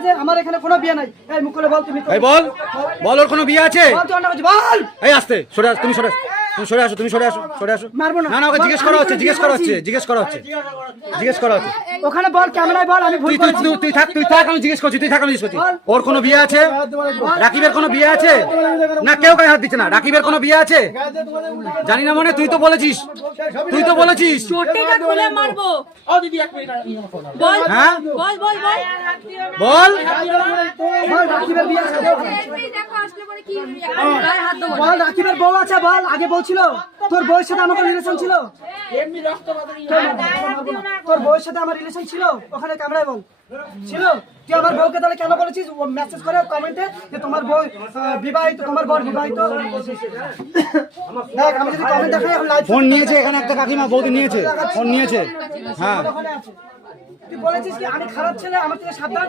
আছে আমার এখানে কোনো বিয়ে নাই। এই মুখ করে বল তুমি এই বল। বল ওর কোনো বিয়ে আছে? বল তুই অন্য কিছু বল। এই আসতে। সরে আস তুমি সরে আস। তুমি সরে আসো তুমি সরে আসো সরে আসো। মারবো না। না না ওকে বল, জিজ্ঞেস করা হচ্ছে জিজ্ঞেস করা। হচ্ছে জিজ্ঞেস করা হচ্ছে জিজ্ঞেস করা হচ্ছে। ওখানে বল ক্যামেরায় বল আমি ভুল তুই তুই করেছি। তুই- তুই থাক তুই থাক আমি জিজ্ঞেস করছি তুই থাক আমি জিজ্ঞেস করছি। বল। ওর কোনো বিয়ে আছে? রাকিবের কোনো বিয়ে আছে? না কেউ গায়ে হাত দিচ্ছে না। রাকিবের কোনো বিয়ে আছে? জানি না মনে তুই তো বলেছিস। তুই তো বলেছিস। চটিটা খুলে মারবো। বল হ্যাঁ? বল বল বল। বল। বল রাকিবের বিয়ে আছে। বল। দেখো আসলে পরে কি গায়ে হাত দেবো বল রাকিবের বউ আছে বল। আগে বউ ছিল? তোর বউয়ের সাথে আমার রিলেশন ছিল? তোর বউয়ের সাথে আমার রিলেশন ছিল? ওখানে ক্যামেরায় বল। ছিল তুই আমার বউকে তাহলে কেন বলেছিস? ও মেসেজ করে কমেন্টে যে তোমার বউ বিবাহিত তোমার বর বিবাহিত। দেখ আমি যদি কমেন্ট দেখাই এখন লাইভ ফোন নিয়েছে এখানে একটা কাকিমা বৌদি নিয়েছে। ফোন নিয়েছে। হ্যাঁ। তুই বলেছিস কি আমি খারাপ ছেলে আমার থেকে সাবধান?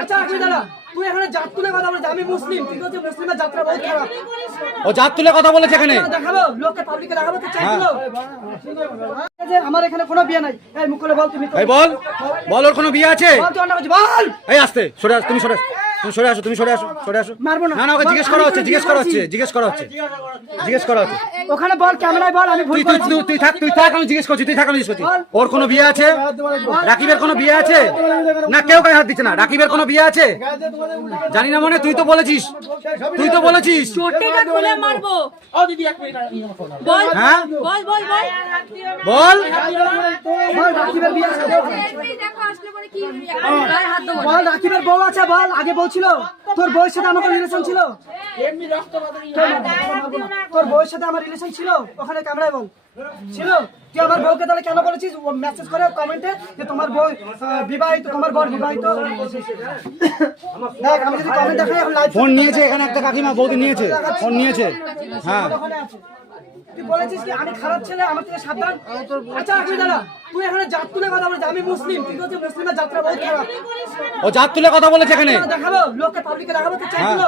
আচ্ছা আপনি দাদা। তুই এখানে জাত তুলে কথা বলছিস আমি মুসলিম। তুই বলছিস মুসলিমের যাত্রা বহুত খারাপ। ও জাত তুলে কথা বলেছে এখানে? দেখাবো লোককে পাবলিকে দেখাবো তো চাইছিল আমার এখানে কোনো বিয়ে নাই। এই মুখ করে বল তুমি বল। বল ওর কোনো বিয়ে আছে? বল তুই অন্য কিছু বল। এই আসতে সরে তুমি সরে তুমি সরে আসো তুমি সরে আসো সরে আসো। মারবো না। না না ওকে জিজ্ঞেস করা হচ্ছে জিজ্ঞেস করা হচ্ছে জিজ্ঞেস করা হচ্ছে জিজ্ঞেস করা হচ্ছে। ওখানে বল ক্যামেরায় বল আমি ভুল তুই তুই তুই- থাক তুই থাক আমি জিজ্ঞেস করছি তুই থাক আমি জিজ্ঞেস করছি। ওর কোনো বিয়ে আছে? রাকিবের কোনো বিয়ে আছে? না কেউ গায়ে হাত দিচ্ছে না। রাকিবের কোনো বিয়ে আছে? জানি না মনে তুই তো বলেছিস। তুই তো বলেছিস। চটিটা খুলে মারবো। বল হ্যাঁ? বল বল বল। বল। বল রাকিবের বিয়ে আছে। দেখো আসলে পরে কি বল রাকিবের বউ আছে বল আগে বউ ছিল? তোর বউয়ের সাথে আমার রিলেশন ছিল? তোর বউয়ের সাথে আমার রিলেশন ছিল? ওখানে ক্যামেরায় বল। ছিল? তুই আমার বউকে তাহলে কেন বলেছিস? ও মেসেজ করে কমেন্টে যে তোমার বউ বিবাহিত তোমার বর বিবাহিত। দেখ আমি যদি কমেন্ট দেখাই এখন লাইভ ফোন নিয়েছে এখানে একটা কাকিমা বৌদি নিয়েছে। ফোন নিয়েছে। হ্যাঁ। তুই বলেছিস কি আমি খারাপ ছেলে আমার থেকে সাবধান? আচ্ছা আপনি দাদা তুই এখানে জাত তুলে কথা বলছিস আমি মুসলিম। তুই বলছিস মুসলিমের যাত্রা বহুত খারাপ। ও জাত তুলে কথা বলেছে এখানে। দেখাবো লোককে পাবলিকে দেখাবো তো চাইছিল